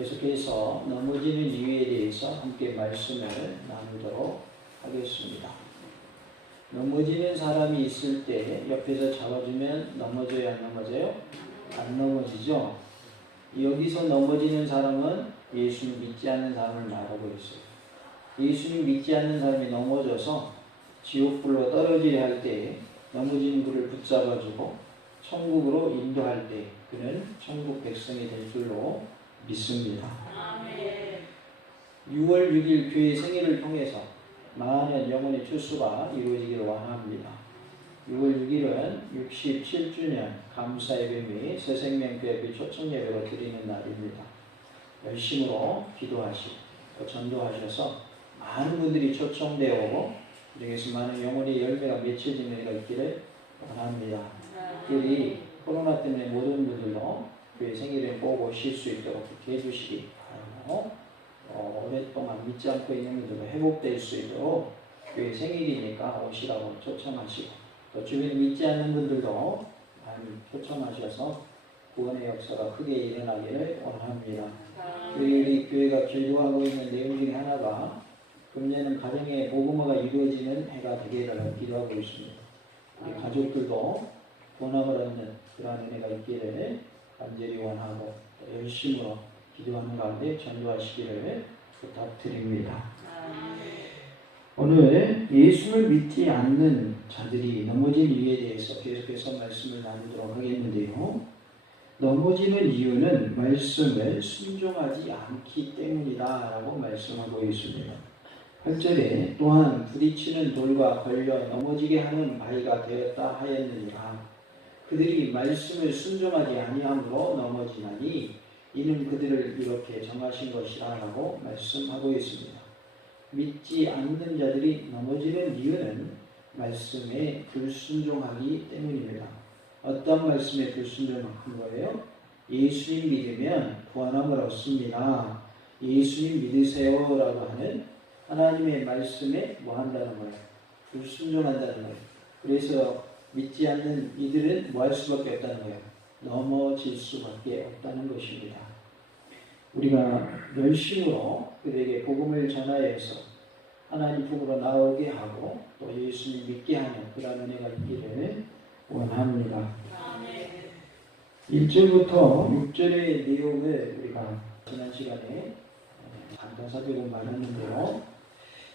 계속해서 넘어지는 이유에 대해서 함께 말씀을 나누도록 하겠습니다. 넘어지는 사람이 있을 때 옆에서 잡아주면 넘어져요, 안 넘어져요? 안 넘어지죠? 여기서 넘어지는 사람은 예수님 믿지 않는 사람을 말하고 있어요. 예수님 믿지 않는 사람이 넘어져서 지옥불로 떨어지려 할 때 넘어진 그를 붙잡아주고 천국으로 인도할 때 그는 천국 백성이 될 줄로 믿습니다. 아멘. 6월 6일 교회 생일을 통해서 많은 영혼의 출소가 이루어지기를 원합니다. 6월 6일은 67주년 감사 예배 및 새생명교회 초청 예배로 드리는 날입니다. 열심으로 기도하시고 또 전도하셔서 많은 분들이 초청되어 오고 여기서 많은 영혼의 열매가 맺혀지는 일가 있기를 원합니다. 특별히 코로나 때문에 모든 분들도 교회 생일에 꼭 오실 수 있도록 그렇게 해주시기 바라고 오랫동안 믿지 않고 있는 분들도 회복될 수 있도록 교회 생일이니까 오시라고 초청하시고 또 주변에 믿지 않는 분들도 많이 초청하셔서 구원의 역사가 크게 일어나기를 원합니다. 우리 교회가 기도하고 있는 내용 중에 하나가 금년은 가정의 복음화가 이루어지는 해가 되기를 기도하고 있습니다. 우리 가족들도 본함을 얻는 그러한 은혜가 있기를 간절히 원하고 열심으로 기도하는 가운데 전도하시기를 부탁드립니다. 오늘 예수를 믿지 않는 자들이 넘어진 이유에 대해서 계속해서 말씀을 나누도록 하겠는데요. 넘어지는 이유는 말씀을 순종하지 않기 때문이다 라고 말씀하고 있습니다. 8절에 또한 부딪히는 돌과 걸려 넘어지게 하는 바위가 되었다 하였느니라. 그들이 말씀을 순종하지 아니함으로 넘어지나니 이는 그들을 이렇게 정하신 것이라 라고 말씀하고 있습니다. 믿지 않는 자들이 넘어지는 이유는 말씀에 불순종하기 때문입니다. 어떤 말씀에 불순종한 거예요? 예수님 믿으면 구원함을 얻습니다. 예수님 믿으세요 라고 하는 하나님의 말씀에 뭐 한다는 거예요? 불순종한다는 거예요. 그래서 믿지 않는 이들은 뭐 할 수밖에 없다는 거예요? 넘어질 수밖에 없다는 것입니다. 우리가 열심으로 그들에게 복음을 전하여서 하나님 품으로 나오게 하고 또 예수님 믿게 하는 그런 은혜가 있기를 원합니다. 1절부터 6절의 내용을 우리가 지난 시간에 잠깐 살펴본 말했는데요.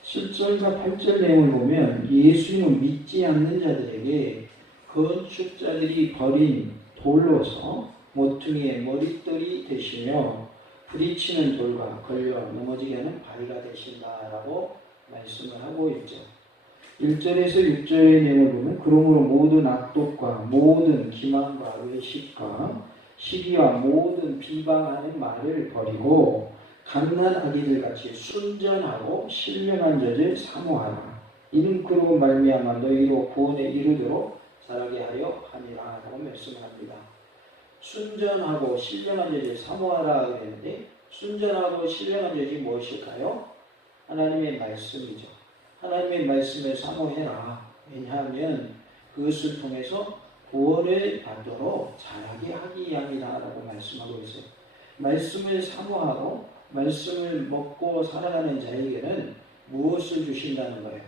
7절과 8절 내용을 보면 예수님을 믿지 않는 자들에게 건축자들이 버린 돌로서 모퉁이의 머릿돌이 되시며 부딪히는 돌과 걸려 넘어지게 하는 바위가 되신다라고 말씀을 하고 있죠. 1절에서 6절의 내용을 보면 그러므로 모든 악독과 모든 기만과 외식과 시기와 모든 비방하는 말을 버리고 갓난아기들 같이 순전하고 신령한 자를 사모하라. 이는 그로 말미암아 너희로 구원에 이르도록 자라게 하여 함이라 라고 말씀합니다. 순전하고 신령한 자를 사모하라 그랬는데 순전하고 신령한 자들이 무엇일까요? 하나님의 말씀이죠. 하나님의 말씀을 사모해라. 왜냐하면 그것을 통해서 구원을 받도록 자라게 하기 위함이다 라고 말씀하고 있어요. 말씀을 사모하고 말씀을 먹고 살아가는 자에게는 무엇을 주신다는 거예요?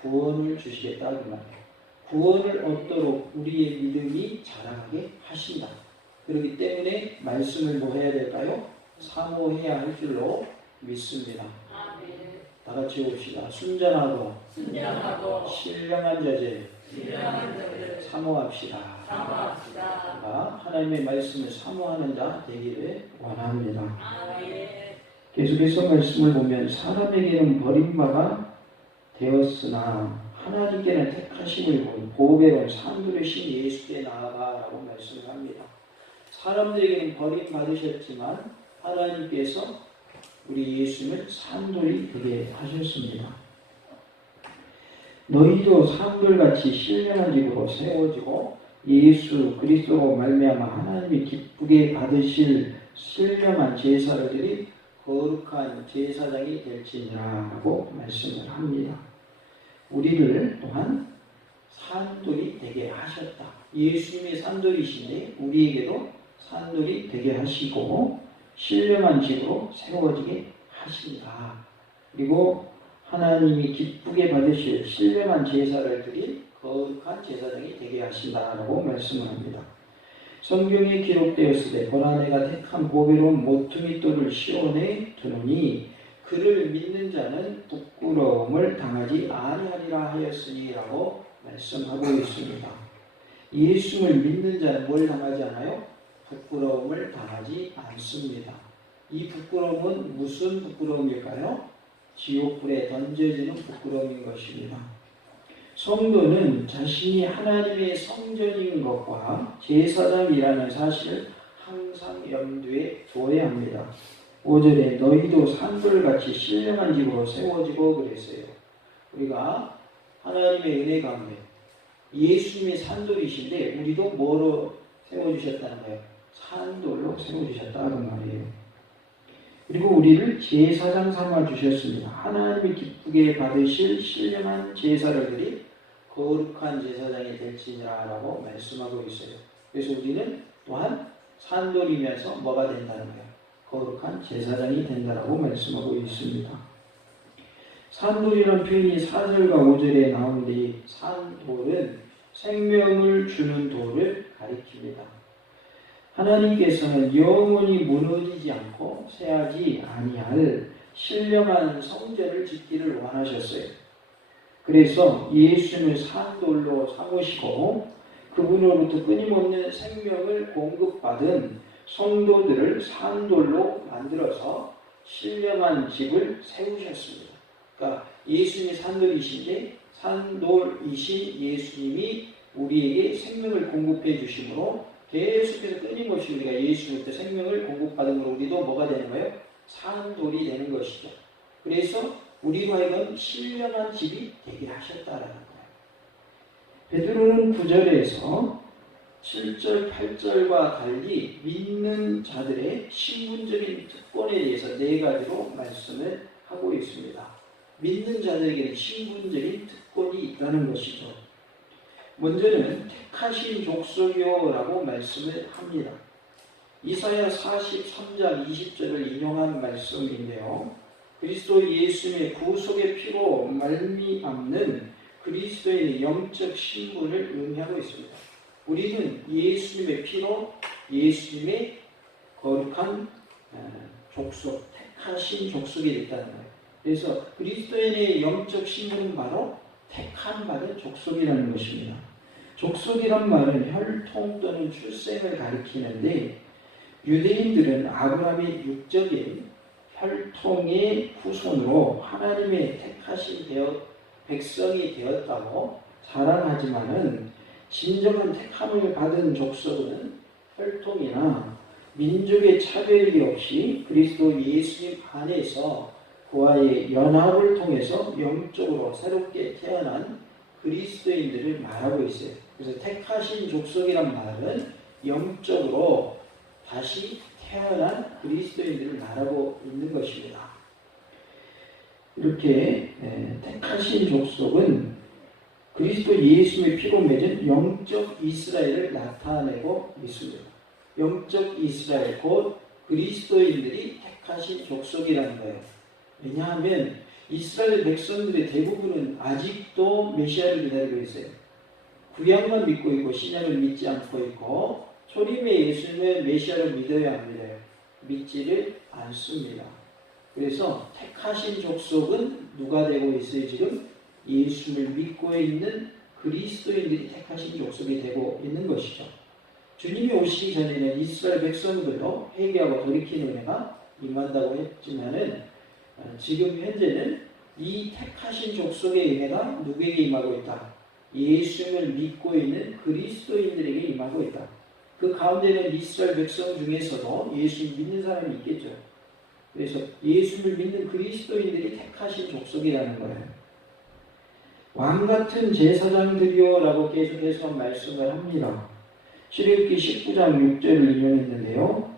구원을 주시겠다는 말이에요. 구원을 얻도록 우리의 믿음이 자라게 하신다. 그렇기 때문에 말씀을 뭐 해야 될까요? 사모해야 할 줄로 믿습니다. 다 같이 봅시다. 순전하고 신령한 자들 사모합시다. 하나님의 말씀을 사모하는 자 되기를 원합니다. 계속해서 말씀을 보면 사람에게는 버림바가 되었으나 하나님께는 택하심을 본 보배로운 산두르신 예수께 나아가라고 말씀을 합니다. 사람들에게는 버림받으셨지만 하나님께서 우리 예수님을 산돌이 되게 하셨습니다. 너희도 산돌같이 신령한 집으로 세워지고 예수 그리스도로 말미암아 하나님이 기쁘게 받으실 신령한 제사를 드린 거룩한 제사장이 될지니라고 말씀을 합니다. 우리를 또한 산돌이 되게 하셨다. 예수님의 산돌이시니 우리에게도 산돌이 되게 하시고 신령한 집으로 세워지게 하신다. 그리고 하나님이 기쁘게 받으실 신령한 제사를 드릴 거룩한 제사장이 되게 하신다라고 말씀을 합니다. 성경에 기록되었을 때 고난해가 택한 보배로운 모퉁이 돌을 시온에 두느니 그를 믿는 자는 부끄러움을 당하지 아니하리라 하였으니라고 말씀하고 있습니다. 예수를 믿는 자는 뭘 당하지 않아요? 부끄러움을 당하지 않습니다. 이 부끄러움은 무슨 부끄러움일까요? 지옥불에 던져지는 부끄러움인 것입니다. 성도는 자신이 하나님의 성전인 것과 제사장이라는 사실을 항상 염두에 둬야 합니다. 5절에 너희도 산돌같이 신령한 집으로 세워지고 그랬어요. 우리가 하나님의 은혜 가운데 예수님이 산돌이신데 우리도 뭐로 세워주셨다는 거예요? 산돌로 세워주셨다는 말이에요. 그리고 우리를 제사장 삼아주셨습니다. 하나님이 기쁘게 받으실 신령한 제사를 드릴 거룩한 제사장이 될지니라 라고 말씀하고 있어요. 그래서 우리는 또한 산돌이면서 뭐가 된다는 거예요? 거룩한 제사장이 된다라고 말씀하고 있습니다. 산돌이라는 표현이 4절과 5절에 나오는데 산돌은 생명을 주는 돌을 가리킵니다. 하나님께서는 영원히 무너지지 않고 쇠하지 아니할 신령한 성전을 짓기를 원하셨어요. 그래서 예수님을 산돌로 삼으시고 그분으로부터 끊임없는 생명을 공급받은 성도들을 산돌로 만들어서 신령한 집을 세우셨습니다. 그러니까 예수님이 산돌이신데 산돌이신 예수님이 우리에게 생명을 공급해 주심으로 계속해서 끊임없이 우리가 예수님부터 생명을 공급받음으로 우리도 뭐가 되는 거예요? 산돌이 되는 것이죠. 그래서 우리로 하여금 신령한 집이 되게 하셨다라는 거예요. 베드로는 9절에서 7절, 8절과 달리 믿는 자들의 신분적인 특권에 대해서 4가지로 말씀을 하고 있습니다. 믿는 자들에게는 신분적인 특권이 있다는 것이죠. 먼저는 택하신 족속이요라고 말씀을 합니다. 이사야 43장 20절을 인용한 말씀인데요. 그리스도 예수님의 구속의 피로 말미암는 그리스도인의 영적 신분을 의미하고 있습니다. 우리는 예수님의 피로 예수님의 거룩한 족속, 택하신 족속이 됐다는 거예요. 그래서 그리스도인의 영적 신분은 바로 택함 받은 족속이라는 것입니다. 족속이란 말은 혈통 또는 출생을 가리키는데 유대인들은 아브라함의 육적인 혈통의 후손으로 하나님의 택하신 백성이 되었다고 자랑하지만은 진정한 택함을 받은 족속은 혈통이나 민족의 차별이 없이 그리스도 예수님 안에서 그와의 연합을 통해서 영적으로 새롭게 태어난 그리스도인들을 말하고 있어요. 그래서 택하신 족속이란 말은 영적으로 다시 태어난 그리스도인들을 말하고 있는 것입니다. 이렇게 택하신 족속은 그리스도 예수님의 피로 맺은 영적 이스라엘을 나타내고 있습니다. 영적 이스라엘, 곧 그리스도인들이 택하신 족속이라는 거예요. 왜냐하면 이스라엘 백성들의 대부분은 아직도 메시아를 기다리고 있어요. 구약만 믿고 있고 신약을 믿지 않고 있고 초림의 예수님의 메시아를 믿어야 합니다. 믿지를 않습니다. 그래서 택하신 족속은 누가 되고 있어요? 지금 예수를 믿고 있는 그리스도인들이 택하신 족속이 되고 있는 것이죠. 주님이 오시기 전에는 이스라엘 백성들도 회개하고 돌이키는 은혜가 임한다고 했지만은 지금 현재는 이 택하신 족속의 은혜가 누구에게 임하고 있다? 예수를 믿고 있는 그리스도인들에게 임하고 있다. 그 가운데는 이스라엘 백성 중에서도 예수 믿는 사람이 있겠죠. 그래서 예수를 믿는 그리스도인들이 택하신 족속이라는 거예요. 왕같은 제사장들이요 라고 계속해서 말씀을 합니다. 출애굽기 19장 6절을 인용했는데요.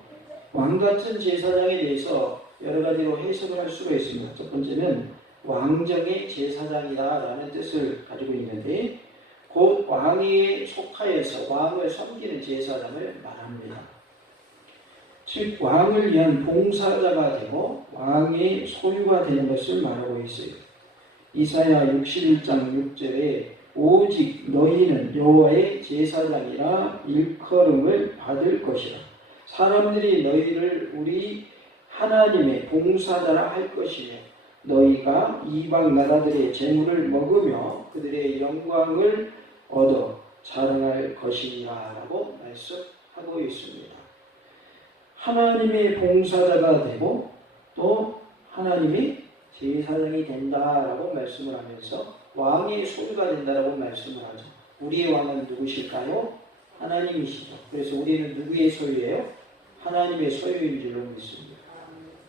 왕같은 제사장에 대해서 여러 가지로 해석을 할 수가 있습니다. 첫 번째는 왕정의 제사장이다라는 뜻을 가지고 있는데 곧 왕에 속하여서 왕을 섬기는 제사장을 말합니다. 즉 왕을 위한 봉사자가 되고 왕의 소유가 되는 것을 말하고 있어요. 이사야 61장 6절에 오직 너희는 여호와의 제사장이라 일컬음을 받을 것이라. 사람들이 너희를 우리 하나님의 봉사자라 할 것이며 너희가 이방 나라들의 재물을 먹으며 그들의 영광을 얻어 자랑할 것이니라 라고 말씀하고 있습니다. 하나님의 봉사자가 되고 또 하나님의 제사장이 된다라고 말씀을 하면서 왕의 소유가 된다라고 말씀을 하죠. 우리의 왕은 누구실까요? 하나님이시죠. 그래서 우리는 누구의 소유예요? 하나님의 소유인 줄로 믿습니다.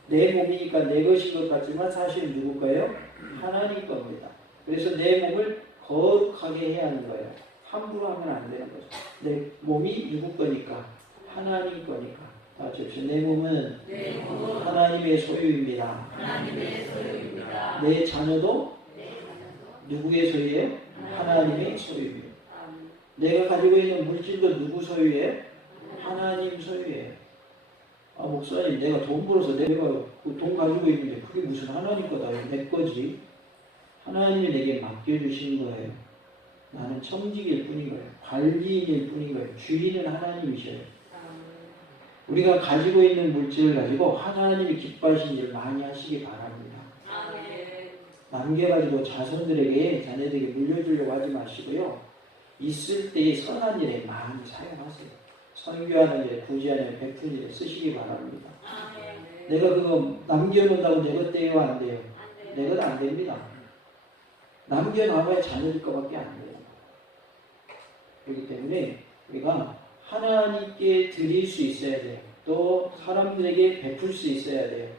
내 몸이니까 내 것인 것 같지만 사실 누구 거예요? 하나님 겁니다. 그래서 내 몸을 거룩하게 해야 하는 거예요. 함부로 하면 안 되는 거죠. 내 몸이 누구 거니까? 하나님 거니까. 내 몸은 하나님의 소유입니다. 내 자녀도 누구의 소유예요? 하나님의 소유입니다. 내가 가지고 있는 물질도 누구 소유예요? 하나님 소유예요. 목사님, 내가 돈 벌어서 내가 돈 가지고 있는데 그게 무슨 하나님 거다. 내 거지. 하나님이 내게 맡겨주신 거예요. 나는 청지기일 뿐인 거예요. 관리인일 뿐인 거예요. 주인은 하나님이셔요. 우리가 가지고 있는 물질을 가지고 하나님이 기뻐하신 일 많이 하시기 바랍니다. 남겨가지고 자손들에게 자녀들에게 물려주려고 하지 마시고요. 있을 때의 선한 일에 많이 사용하세요. 선교하는 일에, 구제하는 일에, 베푸는 일에 쓰시기 바랍니다. 내가 그거 남겨놓는다고 내 것 돼요? 안 돼요? 내 것 안 됩니다. 남겨놔야 자녀들 것밖에 안 돼요. 그렇기 때문에 우리가 하나님께 드릴 수 있어야 돼요. 또 사람들에게 베풀 수 있어야 돼요.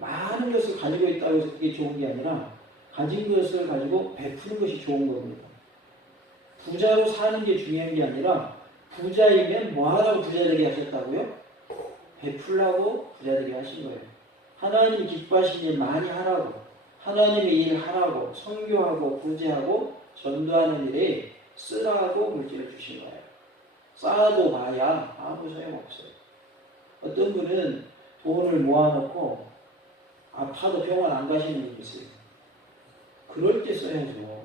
많은 것을 가지고 있다고 해서 그게 좋은 게 아니라 가진 것을 가지고 베푸는 것이 좋은 겁니다. 부자로 사는 게 중요한 게 아니라 부자이면 뭐 하라고 부자 되게 하셨다고요? 베풀라고 부자 되게 하신 거예요. 하나님 기뻐하신 일 많이 하라고, 하나님의 일 하라고, 선교하고 구제하고 전도하는 일에 쓰라고 물질을 주신 거예요. 쌓아도 봐야 아무 소용없어요. 어떤 분은 돈을 모아놓고 아파도 병원 안 가시는 분이 있어요. 그럴 때 써야죠.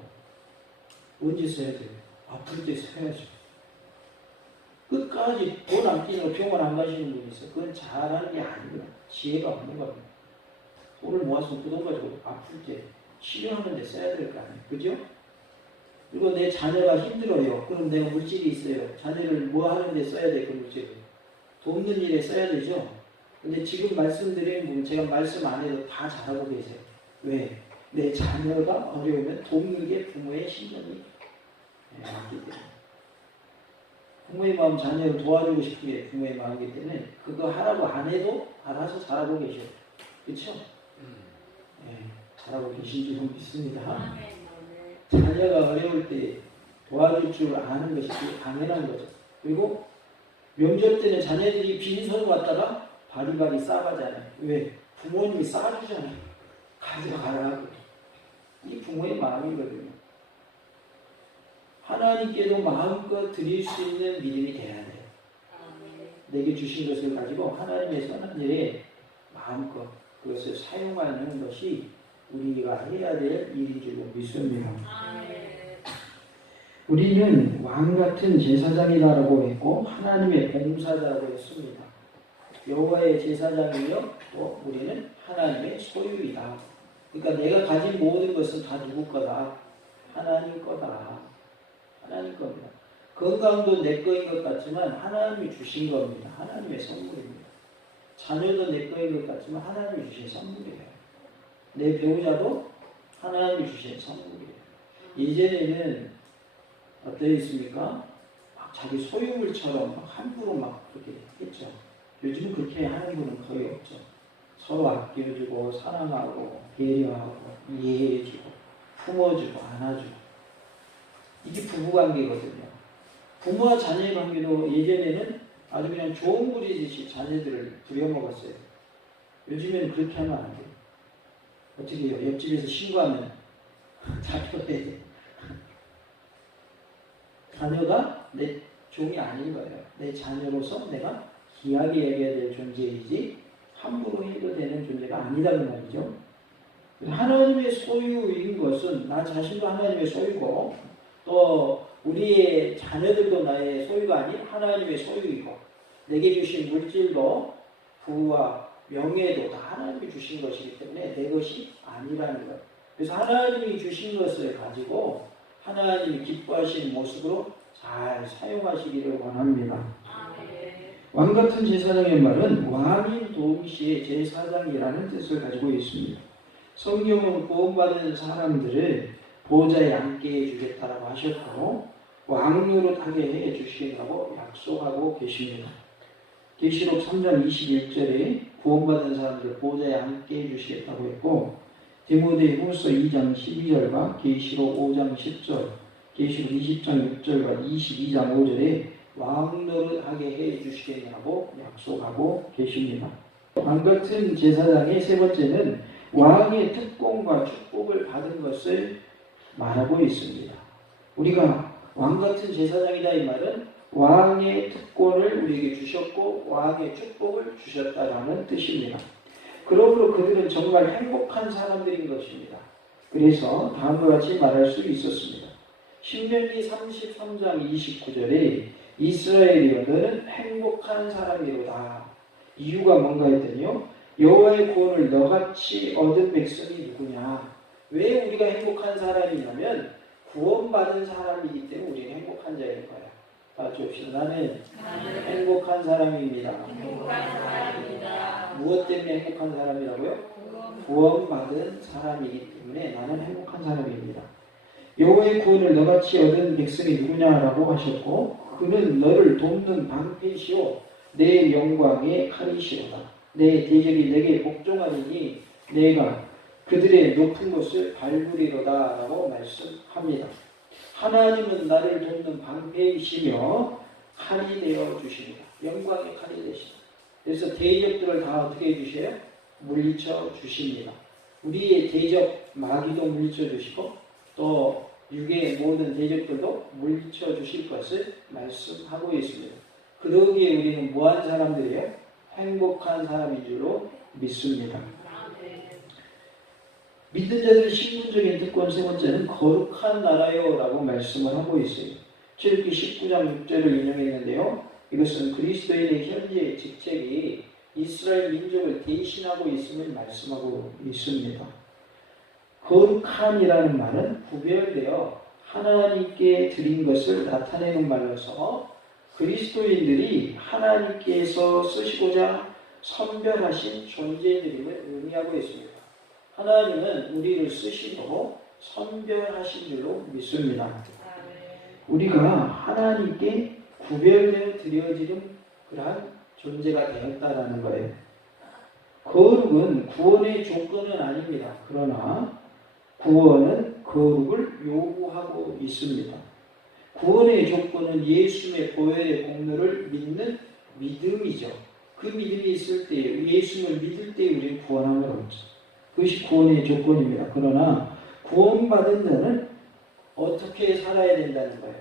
언제 써야 돼요? 아플 때 써야죠. 끝까지 돈 안 끼고 병원 안 가시는 분이 있어요. 그건 잘하는 게 아니고요. 지혜가 없는 겁니다. 돈을 모아서 그 돈 가지고 아플 때 치료하는 데 써야 될 거 아니에요. 그죠? 그리고 내 자녀가 힘들어요. 그럼 내가 물질이 있어요. 자녀를 뭐 하는데 써야 돼, 그 물질을. 돕는 일에 써야 되죠. 근데 지금 말씀드린 부분, 제가 말씀 안 해도 다 잘하고 계세요. 왜? 내 자녀가 어려우면 돕는 게 부모의 신념이 맞기 때문에. 부모의 마음, 자녀를 도와주고 싶은 게 부모의 마음이기 때문에 그거 하라고 안 해도 알아서 잘하고 계셔요. 그렇죠? 잘하고 계신 줄 믿습니다. 자녀가 어려울 때 도와줄 줄 아는 것이 당연한 거죠. 그리고 명절 때는 자녀들이 빈손 왔다가 바리바리 싸가잖아요. 왜? 부모님이 싸주잖아요. 가져가라. 이 부모의 마음이거든요. 하나님께도 마음껏 드릴 수 있는 믿음이 돼야 돼요. 내게 주신 것을 가지고 하나님의 선한 일에 마음껏 그것을 사용하는 것이 우리가 해야 될 일인 줄 믿습니다. 우리는 왕 같은 제사장이라고 했고 하나님의 봉사자라고 했습니다. 여호와의 제사장이며 또 우리는 하나님의 소유이다. 그러니까 내가 가진 모든 것은 다 누구 거다? 하나님 거다. 하나님 겁니다. 건강도 내 거인 것 같지만 하나님이 주신 겁니다. 하나님의 선물입니다. 자녀도 내 거인 것 같지만 하나님이 주신 선물이에요. 내 배우자도 하나님이 주신 선물이에요. 예전에는 어떠했습니까? 자기 소유물처럼 함부로 그렇게 했죠. 요즘은 그렇게 하는 분은 거의 없죠. 서로 아껴주고 사랑하고 배려하고 이해해주고 품어주고 안아주고 이게 부부관계거든요. 부모와 자녀의 관계도 예전에는 아주 그냥 좋은 부리듯이 자녀들을 부려먹었어요. 요즘에는 그렇게 하면 안 돼요. 어떻게 해요? 옆집에서 신고하면 자녀가 돼요. 자녀가 내 종이 아닌 거예요. 내 자녀로서 내가 귀하게 여겨야 될 존재이지 함부로 해도 되는 존재가 아니라는 말이죠. 하나님의 소유인 것은 나 자신도 하나님의 소유고 또 우리의 자녀들도 나의 소유가 아닌 하나님의 소유이고 내게 주신 물질도 부와 명예도 다 하나님이 주신 것이기 때문에 내 것이 아니라는 것. 그래서 하나님이 주신 것을 가지고 하나님이 기뻐하시는 모습으로 잘 사용하시기를 원합니다. 왕같은 제사장의 말은 왕인 동시에 제사장이라는 뜻을 가지고 있습니다. 성경은 구원받은 사람들을 보좌에 앉게 해주겠다라고 하셨고 왕노릇하게 해주시겠다고 약속하고 계십니다. 계시록 3장 21절에 구원받은 사람들 보좌에 앉게 해주시겠다고 했고 디모데후서 2장 12절과 계시록 5장 10절, 계시록 20장 6절과 22장 5절에 왕노릇하게 해주시겠냐고 약속하고 계십니다. 왕같은 제사장의 세 번째는 왕의 특권과 축복을 받은 것을 말하고 있습니다. 우리가 왕같은 제사장이다 이 말은 왕의 특권을 우리에게 주셨고 왕의 축복을 주셨다라는 뜻입니다. 그러므로 그들은 정말 행복한 사람들인 것입니다. 그래서 다음과 같이 말할 수 있었습니다. 신명기 33장 29절에 이스라엘이여 너는 행복한 사람이로다. 이유가 뭔가 했더니요. 여호와의 구원을 너같이 얻은 백성이 누구냐. 왜 우리가 행복한 사람이냐면 구원받은 사람이기 때문에 우리는 행복한 자인 거야. 다 같이 봅시다. 나는 행복한 사람입니다. 무엇 때문에 행복한 사람이라고요? 구원받은 사람이기 때문에 나는 행복한 사람입니다. 여호와의 구원을 너같이 얻은 백성이 누구냐라고 하셨고 그는 너를 돕는 방패시오 내 영광의 칼이시로다. 내 대적이 내게 복종하리니 내가 그들의 높은 곳을 밟으리로다 라고 말씀합니다. 하나님은 나를 돕는 방패이시며 칼이 되어 주십니다. 영광의 칼이 되십니다. 그래서 대적들을 다 어떻게 해주셔요? 물리쳐 주십니다. 우리의 대적 마귀도 물리쳐 주시고 또 육의 모든 대적들도 물리쳐 주실 것을 말씀하고 있습니다. 그러기에 우리는 뭐한 사람들이에요? 행복한 사람인 줄로 믿습니다. 믿는 자들의 신분적인 특권 세 번째는 거룩한 나라요 라고 말씀을 하고 있어요. 출애굽기 19장 6절을 인용했는데요. 이것은 그리스도인의 현재 직책이 이스라엘 민족을 대신하고 있음을 말씀하고 있습니다. 거룩함이라는 말은 구별되어 하나님께 드린 것을 나타내는 말로서 그리스도인들이 하나님께서 쓰시고자 선별하신 존재들임을 의미하고 있습니다. 하나님은 우리를 쓰시고 선별하신 줄로 믿습니다. 우리가 하나님께 구별되어 드려지는 그러한 존재가 되었다라는 거예요. 거룩은 구원의 조건은 아닙니다. 그러나 구원은 거룩을 요구하고 있습니다. 구원의 조건은 예수님의 보혈의 공로를 믿는 믿음이죠. 그 믿음이 있을 때, 예수님을 믿을 때 우리는 구원함을 얻죠. 그것이 구원의 조건입니다. 그러나 구원받은 자는 어떻게 살아야 된다는 거예요?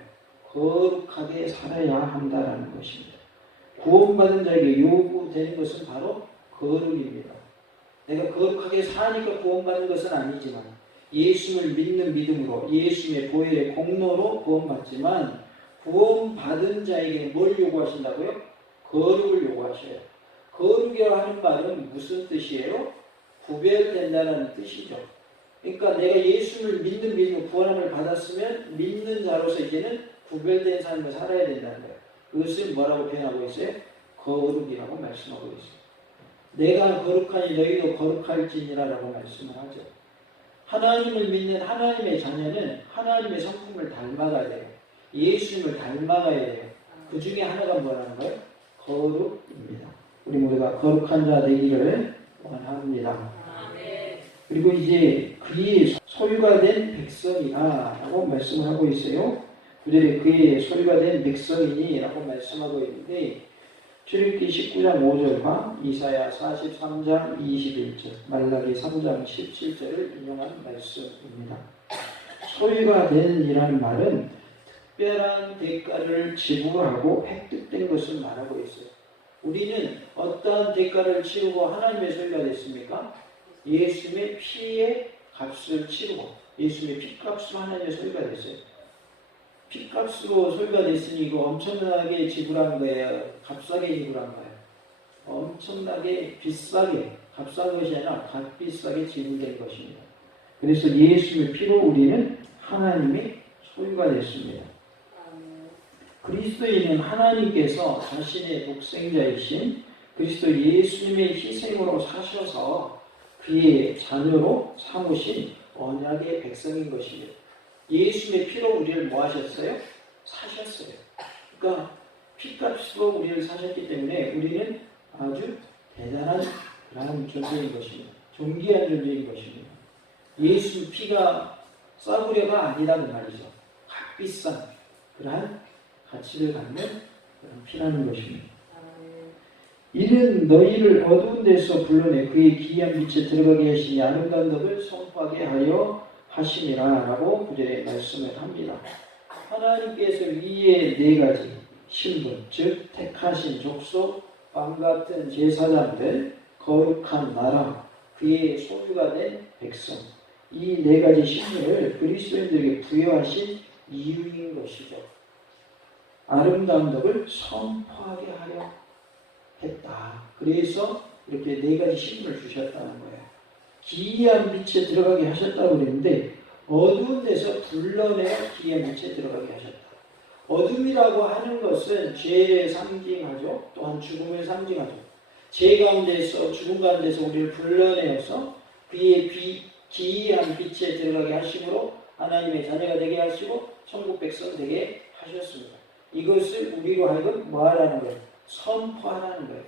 거룩하게 살아야 한다는 것입니다. 구원받은 자에게 요구되는 것은 바로 거룩입니다. 내가 거룩하게 사니까 구원받는 것은 아니지만 예수를 믿는 믿음으로 예수님의 보혈의 공로로 구원받지만 구원받은 자에게 뭘 요구하신다고요? 거룩을 요구하셔요. 거룩이라고 하는 말은 무슨 뜻이에요? 구별된다는 뜻이죠. 그러니까 내가 예수를 믿는 믿음으로 구원함을 받았으면 믿는 자로서 이제는 구별된 삶을 살아야 된다는 거예요. 그것을 뭐라고 표현하고 있어요? 거룩이라고 말씀하고 있어요. 내가 거룩하니 너희도 거룩할지니라라고 말씀을 하죠. 하나님을 믿는 하나님의 자녀는 하나님의 성품을 닮아가야 돼요. 예수님을 닮아가야 돼요. 그 중에 하나가 뭐라는 거예요? 거룩입니다. 우리 모두가 거룩한 자 되기를 원합니다. 그리고 이제 그의 소유가 된 백성이다 라고 말씀을 하고 있어요. 9절에 그의 소유가 된 백성이니 라고 말씀하고 있는데 출애굽기 19장 5절과 이사야 43장 21절, 말라기 3장 17절을 인용한 말씀입니다. 소유가 된 이라는 말은 특별한 대가를 지불하고 획득된 것을 말하고 있어요. 우리는 어떠한 대가를 치르고 하나님의 소유가 됐습니까? 예수님의 피의 값을 치르고 예수님의 피값으로 하나님의 소유가 됐어요. 피값으로 소유가 됐으니 이거 엄청나게 지불한 거예요? 값싸게 지불한 거예요? 엄청나게 비싸게, 값싼 것이 아니라 값비싸게 지불된 것입니다. 그래서 예수님의 피로 우리는 하나님의 소유가 됐습니다. 그리스도인은 하나님께서 자신의 독생자이신 그리스도 예수님의 희생으로 사셔서 그의 자녀로 삼으신 언약의 백성인 것입니다. 예수님의 피로 우리를 뭐 하셨어요? 사셨어요. 그러니까 피값으로 우리를 사셨기 때문에 우리는 아주 대단한 그런 존재인 것입니다. 존귀한 존재인 것입니다. 예수 피가 싸구려가 아니라는 말이죠. 값비싼 그러한 가치를 갖는 그런 피라는 것입니다. 이는 너희를 어두운 데서 불러내 그의 기이한 빛에 들어가게 하시니 아름다운 덕을 선포하게 하여 하시니라 라고 구절에 말씀을 합니다. 하나님께서 위에 네 가지 신분, 즉 택하신 족속, 왕같은 제사장들, 거룩한 나라, 그의 소유가 된 백성, 이 네 가지 신분을 그리스도인들에게 부여하신 이유인 것이죠. 아름다운 덕을 선포하게 하려 했다. 그래서 이렇게 네 가지 신분을 주셨다는 거예요. 기이한 빛에 들어가게 하셨다고 그랬는데 어두운 데서 불러내어 기이한 빛에 들어가게 하셨다. 어둠이라고 하는 것은 죄를 상징하죠. 또한 죽음을 상징하죠. 죄 가운데서 죽음 가운데서 우리를 불러내어서 그의 기이한 빛에 들어가게 하심으로 하나님의 자녀가 되게 하시고 천국 백성 되게 하셨습니다. 이것을 우리로 하여금 뭐하라는 거예요? 선포하라는 거예요.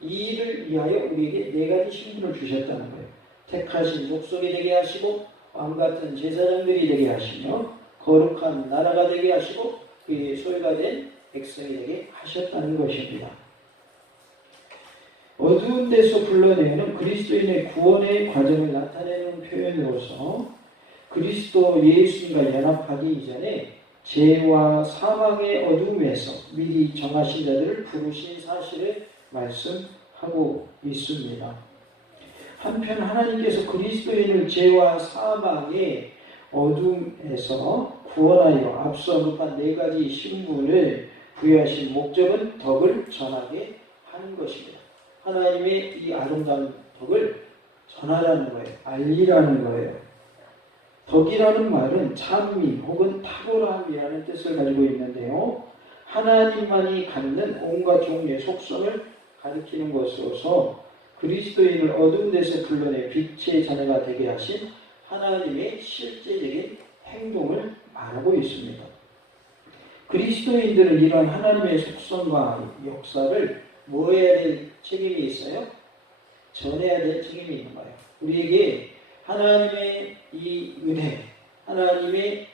이 일을 위하여 우리에게 네 가지 신분을 주셨다는 거예요. 택하신 족속이 되게 하시고 왕같은 제사장들이 되게 하시며 거룩한 나라가 되게 하시고 그의 소유가 된 백성이 되게 하셨다는 것입니다. 어두운 데서 불러내는 그리스도인의 구원의 과정을 나타내는 표현으로서 그리스도 예수님과 연합하기 이전에 죄와 사망의 어둠에서 미리 정하신 자들을 부르신 사실을 말씀하고 있습니다. 한편 하나님께서 그리스도인을 죄와 사망의 어둠에서 구원하여 앞서 언급한 네 가지 신분을 부여하신 목적은 덕을 전하게 하는 것입니다. 하나님의 이 아름다운 덕을 전하라는 거예요. 알리라는 거예요. 덕이라는 말은 찬미 혹은 탁월함이라는 뜻을 가지고 있는데요. 하나님만이 갖는 온갖 종류의 속성을 가리키는 것으로서 그리스도인을 어두운 데서 불러내 빛의 자녀가 되게 하신 하나님의 실제적인 행동을 말하고 있습니다. 그리스도인들은 이런 하나님의 속성과 역사를 뭐 해야 될 책임이 있어요? 전해야 될 책임이 있는 거예요. 우리에게 하나님의 이 은혜, 하나님의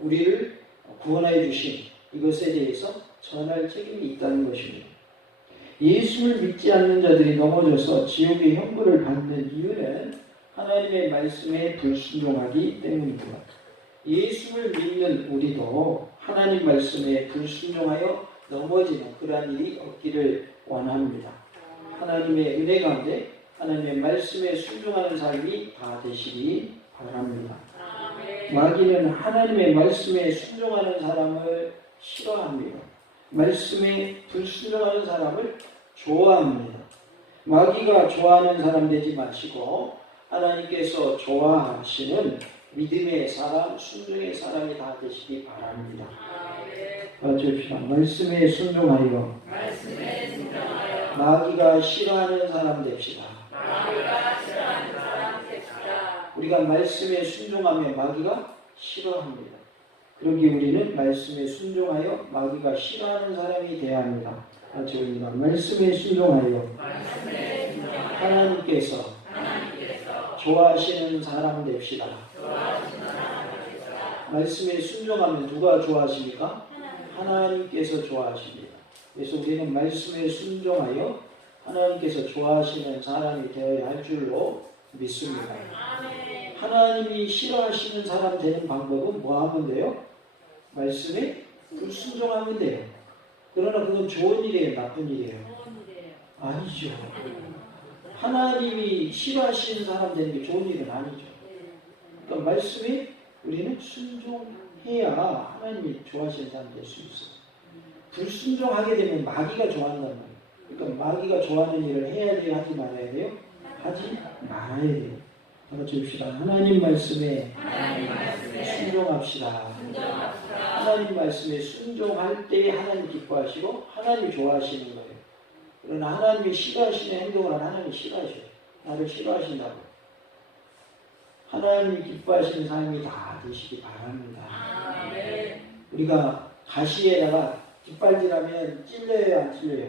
우리를 구원하여 주신 이것에 대해서 전할 책임이 있다는 것입니다. 예수를 믿지 않는 자들이 넘어져서 지옥의 형벌을 받는 이유는 하나님의 말씀에 불순종하기 때문입니다. 예수를 믿는 우리도 하나님 말씀에 불순종하여 넘어지는 그러한 일이 없기를 원합니다. 하나님의 은혜 가운데 하나님의 말씀에 순종하는 삶이 다 되시기 바랍니다. 마귀는 하나님의 말씀에 순종하는 사람을 싫어합니다. 말씀에 불순종하는 사람을 좋아합니다. 마귀가 좋아하는 사람 되지 마시고 하나님께서 좋아하시는 믿음의 사람, 순종의 사람이 다 되시기 바랍니다. 줍시다. 말씀에 순종하여 마귀가 싫어하는 사람 됩시다. 우리가 말씀에 순종하면 마귀가 싫어합니다. 그러기 우리는 말씀에 순종하여 마귀가 싫어하는 사람이 되어야 합니다. 줍니다. 말씀에 순종하여 하나님께서 좋아하시는 사람 됩시다. 말씀에 순종하면 누가 좋아하십니까? 하나님께서 좋아하십니다. 그래서 우리는 말씀에 순종하여 하나님께서 좋아하시는 사람이 되어야 할 줄로 믿습니다. 하나님이 싫어하시는 사람 되는 방법은 뭐 하면 돼요? 말씀에 불순종하면 돼요. 그러나 그건 좋은 일이에요? 나쁜 일이에요? 아니죠. 하나님이 싫어하시는 사람 되는 게 좋은 일은 아니죠. 그러니까 말씀에 우리는 순종해야 하나님이 좋아하시는 사람 될 수 있어요. 불순종하게 되면 마귀가 좋아한단 말이에요. 그러니까 마귀가 좋아하는 일을 해야 돼요? 하지 말아야 돼요? 하지 말아야 돼요. 한번 줍시다. 하나님 말씀에 순종합시다. 하나님 말씀에 순종할 때 하나님 기뻐하시고 하나님 좋아하시는 거예요. 그러나 하나님이 싫어하시는 행동을 하나님이 싫어하셔요. 나를 싫어하신다고. 하나님이 기뻐하시는 삶이 다 되시기 바랍니다. 우리가 가시에다가 깃발질하면 찔려요, 안 찔려요?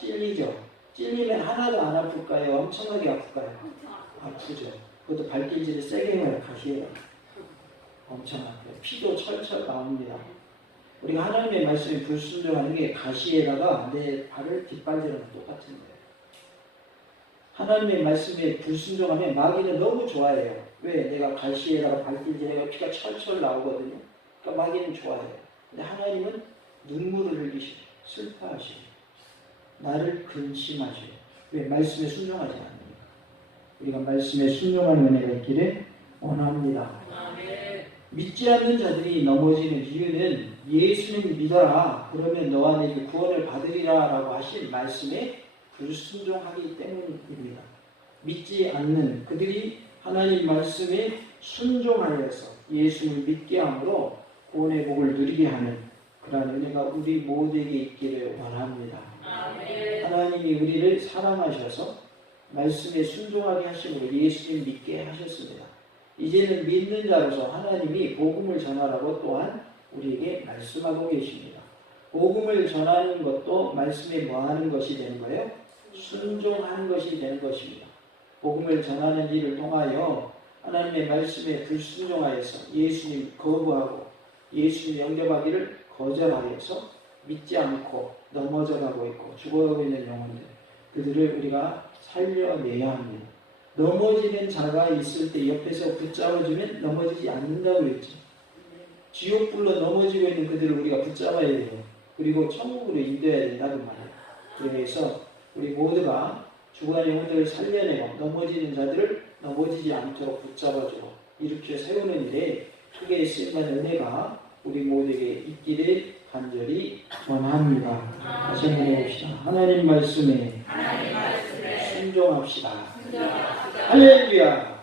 찔리죠. 찔리면 하나도 안 아플까요? 엄청나게 아플까요? 아프죠. 그것도 발길질을 세게 해요, 가시에다가. 엄청 아파요. 피도 철철 나옵니다. 우리가 하나님의 말씀에 불순종하는 게 가시에다가 내 발을 깃발질하는 똑같은 거예요. 하나님의 말씀에 불순종하면 마귀는 너무 좋아해요. 왜? 내가 가시에다가 발길질해가 피가 철철 나오거든요. 그러니까 마귀는 좋아해요. 근데 하나님은 눈물을 흘리시고 슬퍼하시고 나를 근심하시고 왜? 말씀에 순종하지 않습니까? 우리가 말씀에 순종하는 은혜가 있기를 원합니다. 믿지 않는 자들이 넘어지는 이유는 예수님 믿어라 그러면 너와 내게 구원을 받으리라 라고 하신 말씀에 불순종하기 때문입니다. 믿지 않는 그들이 하나님 말씀에 순종하여서 예수를 믿게 함으로 구원의 복을 누리게 하는 그러한 은혜가 우리 모두에게 있기를 원합니다. 하나님이 우리를 사랑하셔서 말씀에 순종하게 하심으로 예수님 믿게 하셨습니다. 이제는 믿는 자로서 하나님이 복음을 전하라고 또한 우리에게 말씀하고 계십니다. 복음을 전하는 것도 말씀에 뭐하는 것이 되는 거예요? 순종하는 것이 되는 것입니다. 복음을 전하는 일을 통하여 하나님의 말씀에 불순종하여서 예수님 거부하고 예수님 영접하기를 거절하여서 믿지 않고 넘어져가고 있고 죽어가고 있는 영혼들 그들을 우리가 살려내야 합니다. 넘어지는 자가 있을 때 옆에서 붙잡아주면 넘어지지 않는다고 그랬죠. 지옥불로 넘어지고 있는 그들을 우리가 붙잡아야 돼요. 그리고 천국으로 인도해야 된다는 말이에요. 그래서 우리 모두가 죽어가는 영혼들을 살려내고 넘어지는 자들을 넘어지지 않도록 붙잡아주고 일으켜 세우는 일에 크게 쓰임받는 은혜가 우리 모두에게 있기를 간절히 원합니다. 다시 한번 해봅시다. 하나님 말씀에 순종합시다. 할렐루야.